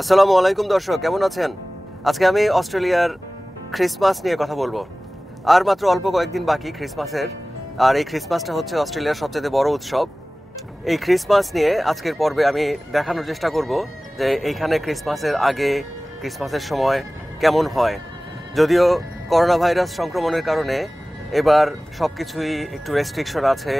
আসসালামু আলাইকুম দর্শক, কেমন আছেন? আজকে আমি অস্ট্রেলিয়ার ক্রিসমাস নিয়ে কথা বলবো। আর মাত্র অল্প কয়েকদিন বাকি ক্রিসমাসের। আর এই ক্রিসমাসটা হচ্ছে অস্ট্রেলিয়ার সবচেয়ে বড় উৎসব। এই ক্রিসমাস নিয়ে আজকের পর্বে আমি দেখানোর চেষ্টা করব যে এইখানে ক্রিসমাসের আগে, ক্রিসমাসের সময় কেমন হয়। যদিও করোনা ভাইরাস সংক্রমণের কারণে এবার সব কিছুই একটু রেস্ট্রিকশন আছে,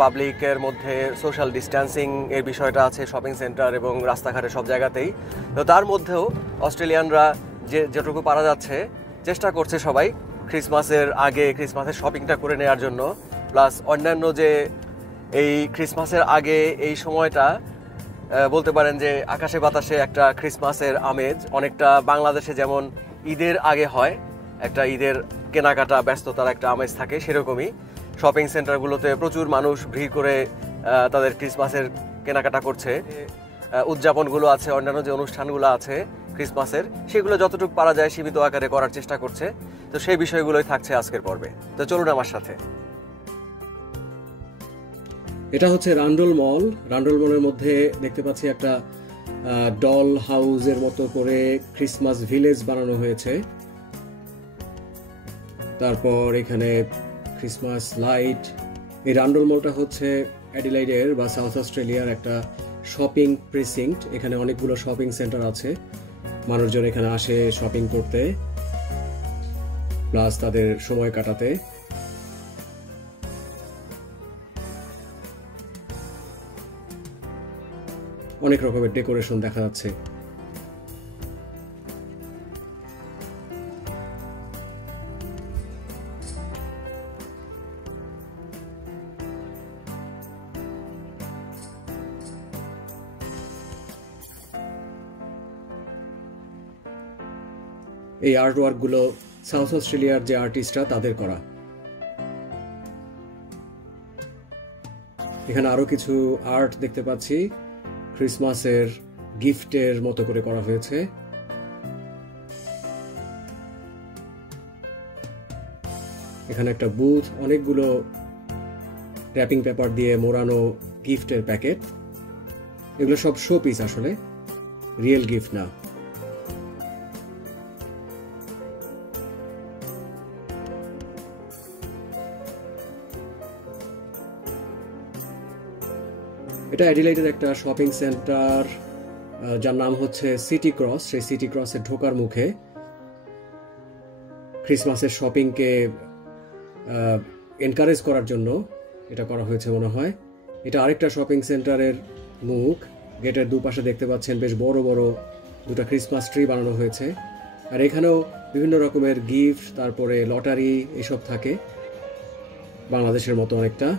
পাবলিকের মধ্যে সোশ্যাল ডিস্ট্যান্সিং এর বিষয়টা আছে শপিং সেন্টার এবং রাস্তাঘাটে সব জায়গাতেই। তো তার মধ্যেও অস্ট্রেলিয়ানরা যেটুকু পারা যাচ্ছে চেষ্টা করছে সবাই ক্রিসমাসের আগে ক্রিসমাসের শপিংটা করে নেওয়ার জন্য। প্লাস অন্যান্য যে এই ক্রিসমাসের আগে এই সময়টা বলতে পারেন যে আকাশে বাতাসে একটা ক্রিসমাসের আমেজ, অনেকটা বাংলাদেশে যেমন ঈদের আগে হয়, একটা ঈদের কেনাকাটা ব্যস্ততার একটা আমেজ থাকে, সেরকমই শপিং সেন্টারগুলোতে প্রচুর মানুষ ভিড় করে তাদের ক্রিসমাসের কেনাকাটা করছে। উদযাপনগুলো আছে, অন্যান্য যে অনুষ্ঠানগুলো আছে ক্রিসমাসের, সেগুলো যতটুকু পারা যায় সীমিত আকারে করার চেষ্টা করছে। তো সেই বিষয়গুলোই থাকছে আজকের পর্বে। তো চলুন আমার সাথে। এটা হচ্ছে রান্ডল মল। রান্ডল মলের মধ্যে দেখতে পাচ্ছি একটা ডল হাউসের মতো করে ক্রিসমাস ভিলেজ বানানো হয়েছে। তারপর এখানে ক্রিসমাস লাইট। এই রান্ডল মলটা হচ্ছে অ্যাডিলাইডের বা সাউথ অস্ট্রেলিয়ার একটা শপিং প্রিসিংক্ট। এখানে অনেকগুলো শপিং সেন্টার আছে, মানুষজন এখানে আসে শপিং করতে প্লাস তাদের সময় কাটাতে। অনেক রকমের ডেকোরেশন দেখা যাচ্ছে। এই আর্ট ওয়ার্কগুলো সাউথ অস্ট্রেলিয়ার যে আর্টিস্টরা তাদের করা। এখানে আরো কিছু আর্ট দেখতে পাচ্ছি, ক্রিসমাসের গিফটের মতো করে করা হয়েছে। এখানে একটা বুথ, অনেকগুলো র্যাপিং পেপার দিয়ে মোড়ানো গিফটের প্যাকেট। এগুলো সব শো পিস, আসলে রিয়েল গিফট না। এটা অ্যাডিলাইডের একটা শপিং সেন্টার যার নাম হচ্ছে সিটি ক্রস। সেই সিটি ক্রসের ঢোকার মুখে ক্রিসমাসের শপিংকে এনকারেজ করার জন্য এটা করা হয়েছে মনে হয়। এটা আরেকটা শপিং সেন্টারের মুখ। গেটের দুপাশে দেখতে পাচ্ছেন বেশ বড় বড় দুটো ক্রিসমাস ট্রি বানানো হয়েছে। আর এখানেও বিভিন্ন রকমের গিফট, তারপরে লটারি এসব থাকে, বাংলাদেশের মতো অনেকটা।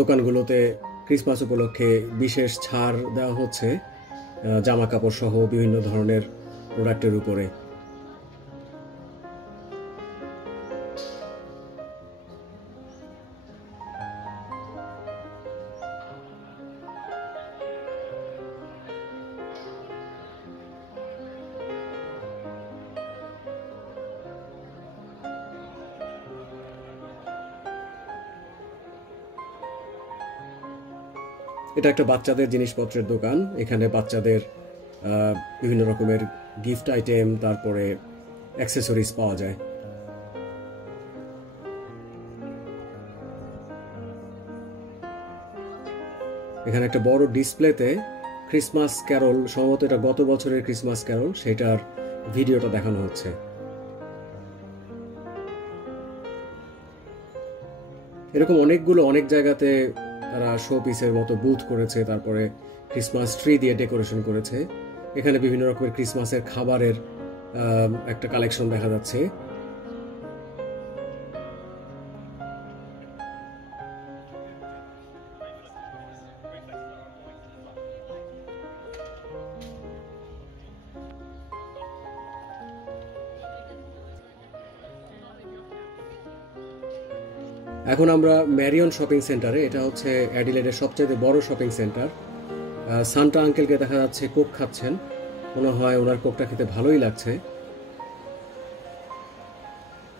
দোকানগুলোতে ক্রিসমাস উপলক্ষে বিশেষ ছাড় দেওয়া হচ্ছে জামা কাপড় সহ বিভিন্ন ধরনের প্রোডাক্টের উপরে। এটা একটা বাচ্চাদের জিনিসপত্রের দোকান। এখানে বাচ্চাদের বিভিন্ন রকমের গিফট আইটেম, তারপরে অ্যাক্সেসরিজ পাওয়া যায়। এখানে একটা বড় ডিসপ্লেতে ক্রিসমাস ক্যারল, সম্ভবত এটা গত বছরের ক্রিসমাস ক্যারল, সেটার ভিডিওটা দেখানো হচ্ছে। এরকম অনেকগুলো অনেক জায়গাতে তারা শো পিসের মতো বুথ করেছে, তারপরে ক্রিসমাস ট্রি দিয়ে ডেকোরেশন করেছে। এখানে বিভিন্ন রকমের ক্রিসমাসের খাবারের একটা কালেকশন দেখা যাচ্ছে। এখন আমরা ম্যারিয়ন শপিং সেন্টারে। এটা হচ্ছে অ্যাডিলেডের সবচেয়ে বড় শপিং সেন্টার। সান্টা আঙ্কেলকে দেখা যাচ্ছে কোক খাচ্ছেন, মনে হয় ওনার কোকটা খেতে ভালোই লাগছে।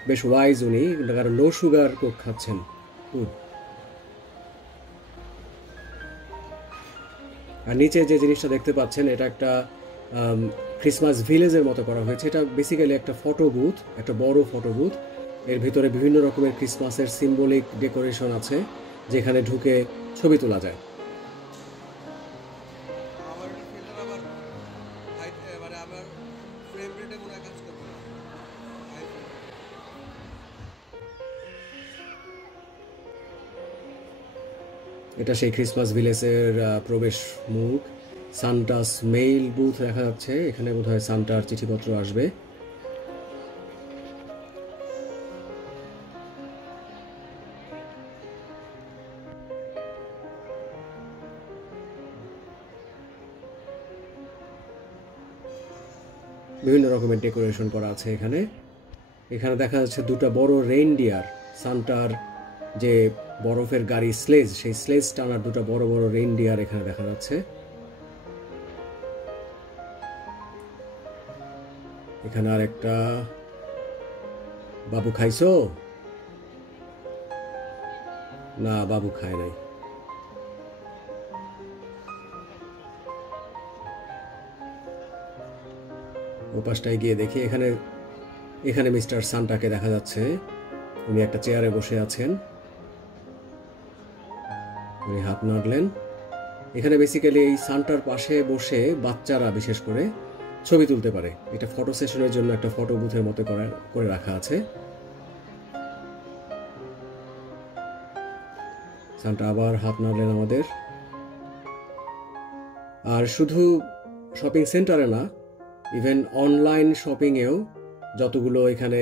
বেশ ওয়াইজ উনি, কারণ নো সুগার কোক খাচ্ছেন। আর নিচে যে জিনিসটা দেখতে পাচ্ছেন এটা একটা ক্রিসমাস ভিলেজের মতো করা হয়েছে। এটা বেসিক্যালি একটা ফটো বুথ, একটা বড় ফটো বুথ। এর ভিতরে বিভিন্ন রকমের ক্রিসমাসের সিম্বলিক ডেকোরেশন আছে, যেখানে ঢুকে ছবি তোলা যায়। এটা সেই ক্রিসমাস ভিলেজের প্রবেশ মুখ। সান্টাস মেইল বুথ দেখা যাচ্ছে, এখানে বোধহয় সান্টার চিঠিপত্র আসবে। বিভিন্ন রকমের ডেকোরেশন করা আছে এখানে। এখানে দেখা যাচ্ছে দুটো বড় রেইনডিয়ার, সান্টার যে বরফের গাড়ি স্লেজ, সেই স্লেজ টানার দুটো বড় বড় রেইনডিয়ার এখানে দেখা যাচ্ছে। এখানে আর একটা বাবু খাইছো? না, বাবু খায় নাই। ওপাশটায় গিয়ে দেখি, এখানে মিস্টার সান্টাকে দেখা যাচ্ছে। উনি একটা চেয়ারে বসে আছেন, উনি হাত নাড়লেন। এখানে বেসিক্যালি এই সান্টার পাশে বসে বাচ্চারা বিশেষ করে ছবি তুলতে পারে। এটা ফটো সেশনের জন্য একটা ফটো বুথের মতো করে রাখা আছে। সান্টা আবার হাত নাড়লেন আমাদের। আর শুধু শপিং সেন্টারে না, ইভেন অনলাইন শপিংয়েও যতগুলো এখানে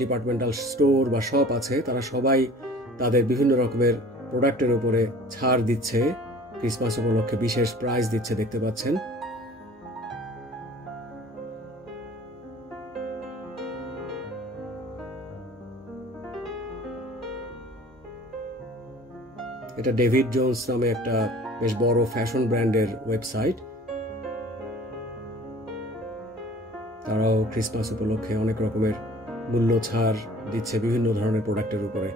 ডিপার্টমেন্টাল স্টোর বা শপ আছে, তারা সবাই তাদের বিভিন্ন রকমের প্রোডাক্টের উপরে ছাড় দিচ্ছে, ক্রিসমাস উপলক্ষে বিশেষ প্রাইস দিচ্ছে, দেখতে পাচ্ছেন। এটা ডেভিড জোন্স নামে একটা বেশ বড় ফ্যাশন ব্র্যান্ডের ওয়েবসাইট। তারাও ক্রিসমাস উপলক্ষে অনেক রকমের মূল্য ছাড় দিচ্ছে বিভিন্ন ধরনের প্রোডাক্টের উপরে।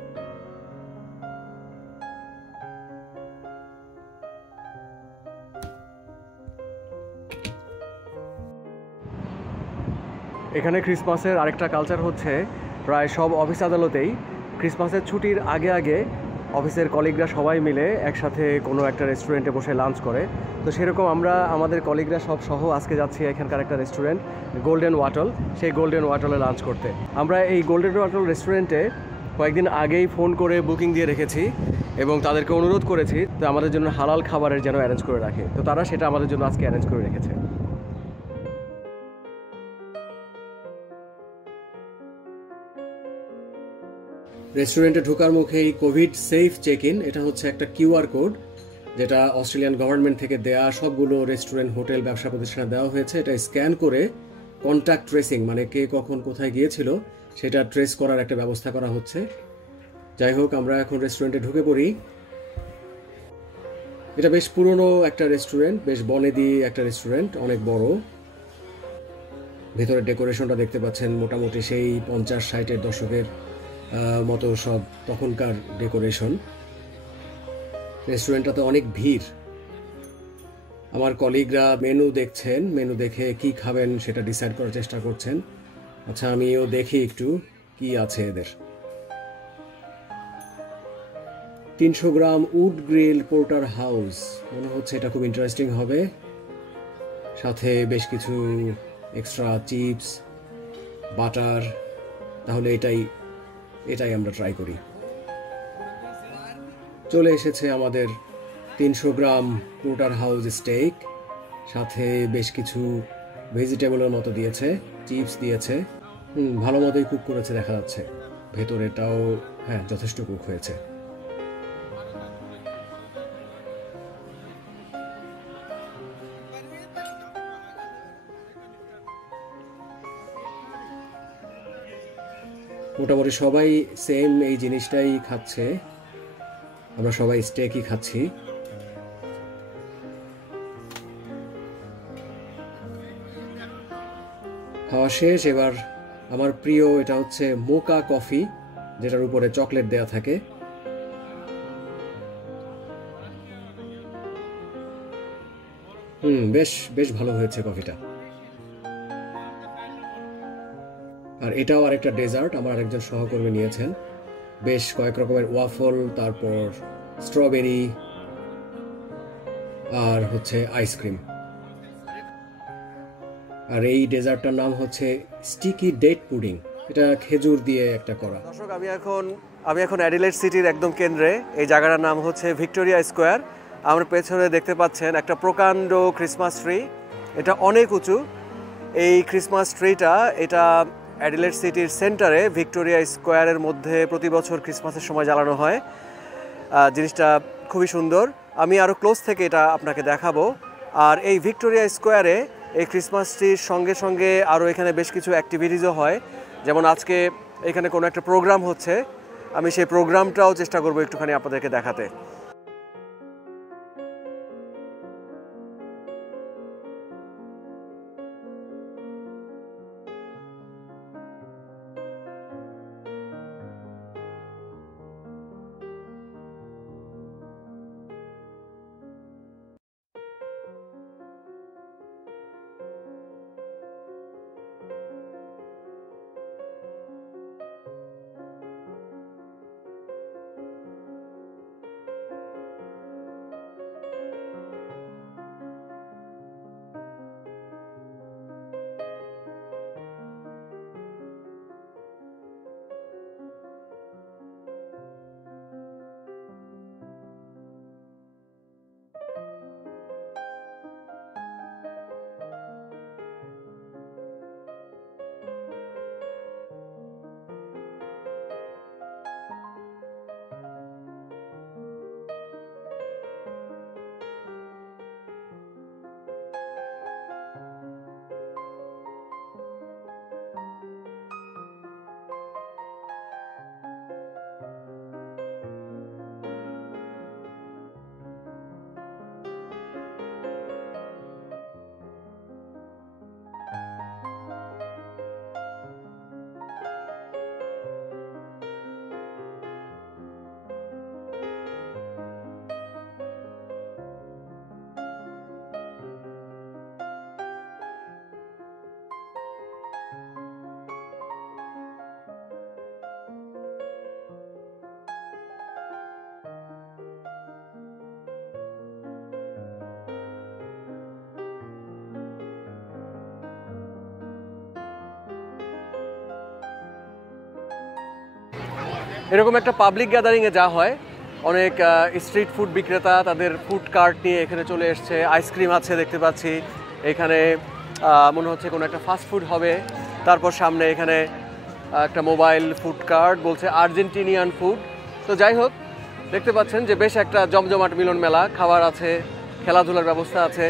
এখানে ক্রিসমাসের আরেকটা কালচার হচ্ছে, প্রায় সব অফিস আদালতেই ক্রিসমাসের ছুটির আগে আগে অফিসের কলিগরা সবাই মিলে একসাথে কোনো একটা রেস্টুরেন্টে বসে লাঞ্চ করে। তো সেরকম আমরা আমাদের কলিগরা সব সহ আজকে যাচ্ছি এখানকার একটা রেস্টুরেন্ট, গোল্ডেন ওয়াটল। সেই গোল্ডেন ওয়াটলে লাঞ্চ করতে আমরা এই গোল্ডেন ওয়াটল রেস্টুরেন্টে কয়েকদিন আগেই ফোন করে বুকিং দিয়ে রেখেছি এবং তাদেরকে অনুরোধ করেছি তো আমাদের জন্য হালাল খাবারের যেন অ্যারেঞ্জ করে রাখে। তো তারা সেটা আমাদের জন্য আজকে অ্যারেঞ্জ করে রেখেছে। রেস্টুরেন্টে ঢোকার মুখেই কোভিড সেফ চেক ইন, এটা হচ্ছে একটা কিউআর কোড যেটা অস্ট্রেলিয়ান গভর্নমেন্ট থেকে দেয়া সবগুলো রেস্টুরেন্ট, হোটেল, ব্যবসা প্রতিষ্ঠানে দেওয়া হয়েছে। এটা স্ক্যান করে কন্ট্যাক্ট ট্রেসিং, মানে কে কখন কোথায় গিয়েছিল সেটা ট্রেস করার একটা ব্যবস্থা করা হচ্ছে। যাই হোক, আমরা এখন রেস্টুরেন্টে ঢুকে পড়ি। এটা বেশ পুরনো একটা রেস্টুরেন্ট, বেশ বনেদি একটা রেস্টুরেন্ট, অনেক বড়। ভেতরের ডেকোরেশনটা দেখতে পাচ্ছেন মোটামুটি সেই 50-60-এর দশকের মতো সব তখনকার ডেকোরেশন। রেস্টুরেন্টটাতে অনেক ভিড়। আমার কলিগরা মেনু দেখছেন, মেনু দেখে কি খাবেন সেটা ডিসাইড করার চেষ্টা করছেন। আচ্ছা, আমিও দেখি একটু কি আছে এদের। 300 গ্রাম উড গ্রিল পোর্টার হাউস, মনে হচ্ছে এটা খুব ইন্টারেস্টিং হবে। সাথে বেশ কিছু এক্সট্রা চিপস, বাটার। তাহলে এটাই আমরা ট্রাই করি। চলে এসেছে আমাদের 300 গ্রাম পোর্টার হাউস স্টেক, সাথে বেশ কিছু ভেজিটেবলের মতো দিয়েছে, চিপস দিয়েছে। ভালো মতোই কুক করেছে দেখা যাচ্ছে। ভেতরেটাও হ্যাঁ যথেষ্ট কুক হয়েছে। মোটামুটি সবাই সেম এই জিনিসটাই খাচ্ছে, আমরা সবাই স্টেকই খাচ্ছি। খাওয়া শেষ, এবার আমার প্রিয় এটা হচ্ছে মোকা কফি, যেটার উপরে চকলেট দেয়া থাকে। বেশ বেশ ভালো হয়েছে কফিটা। আর এটাও আরেকটা ডেজার্ট আমার আরেকজন সহকর্মী নিয়েছেন। বেশ কয়েক রকমের ওয়াফল, তারপর স্ট্রবেরি আর হচ্ছে আইসক্রিম। আর এই ডেজার্টটার নাম হচ্ছে স্টিকি ডেট পুডিং, এটা খেজুর দিয়ে একটা করা। দর্শক, আমি এখন অ্যাডিলেড সিটির একদম কেন্দ্রে। এই জায়গাটার নাম হচ্ছে ভিক্টোরিয়া স্কোয়ার। আমার পেছনে দেখতে পাচ্ছেন একটা প্রকাণ্ড ক্রিসমাস ট্রি, এটা অনেক উঁচু। এই ক্রিসমাস ট্রিটা এটা অ্যাডিলেড সিটির সেন্টারে ভিক্টোরিয়া স্কোয়ারের মধ্যে প্রতি বছর ক্রিসমাসের সময় জ্বালানো হয়। জিনিসটা খুবই সুন্দর, আমি আরও ক্লোজ থেকে এটা আপনাকে দেখাবো। আর এই ভিক্টোরিয়া স্কোয়ারে এই ক্রিসমাস ট্রির সঙ্গে সঙ্গে আরও এখানে বেশ কিছু অ্যাক্টিভিটিসও হয়। যেমন আজকে এখানে কোনো একটা প্রোগ্রাম হচ্ছে, আমি সেই প্রোগ্রামটাও চেষ্টা করবো একটুখানি আপনাদেরকে দেখাতে। এরকম একটা পাবলিক গ্যাদারিংয়ে যা হয়, অনেক স্ট্রিট ফুড বিক্রেতা তাদের ফুড কার্ট নিয়ে এখানে চলে এসছে। আইসক্রিম আছে দেখতে পাচ্ছি, এখানে মনে হচ্ছে কোনো একটা ফাস্ট ফুড হবে। তারপর সামনে এখানে একটা মোবাইল ফুড কার্ট, বলছে আর্জেন্টিনিয়ান ফুড। তো যাই হোক, দেখতে পাচ্ছেন যে বেশ একটা জমজমাট মিলন মেলা, খাবার আছে, খেলাধুলার ব্যবস্থা আছে,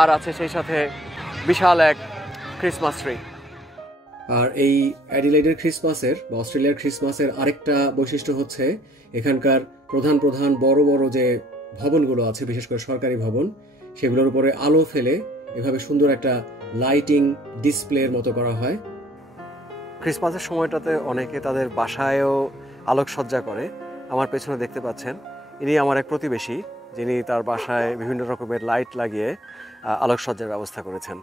আর আছে সেই সাথে বিশাল এক ক্রিসমাস ট্রি। আর এই অ্যাডিলেডের ক্রিসমাসের বা অস্ট্রেলিয়ার ক্রিসমাসের আরেকটা বৈশিষ্ট্য হচ্ছে এখানকার প্রধান বড় বড় যে ভবনগুলো আছে, বিশেষ করে সরকারি ভবন, সেগুলোর উপরে আলো ফেলে এভাবে সুন্দর একটা লাইটিং ডিসপ্লের মতো করা হয়। ক্রিসমাসের সময়টাতে অনেকে তাদের বাসায়ও আলোকসজ্জা করে। আমার পেছনে দেখতে পাচ্ছেন, ইনি আমার এক প্রতিবেশী, যিনি তার বাসায় বিভিন্ন রকমের লাইট লাগিয়ে আলোকসজ্জার ব্যবস্থা করেছেন।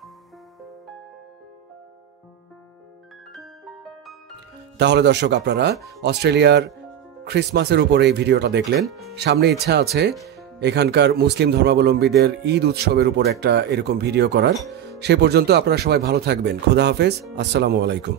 তাহলে দর্শক, আপনারা অস্ট্রেলিয়ার ক্রিসমাসের উপরে এই ভিডিওটা দেখলেন। সামনে ইচ্ছা আছে এখানকার মুসলিম ধর্মাবলম্বীদের ঈদ উৎসবের উপর একটা এরকম ভিডিও করার। সে পর্যন্ত আপনারা সবাই ভালো থাকবেন। খোদা হাফেজ, আসসালামু আলাইকুম।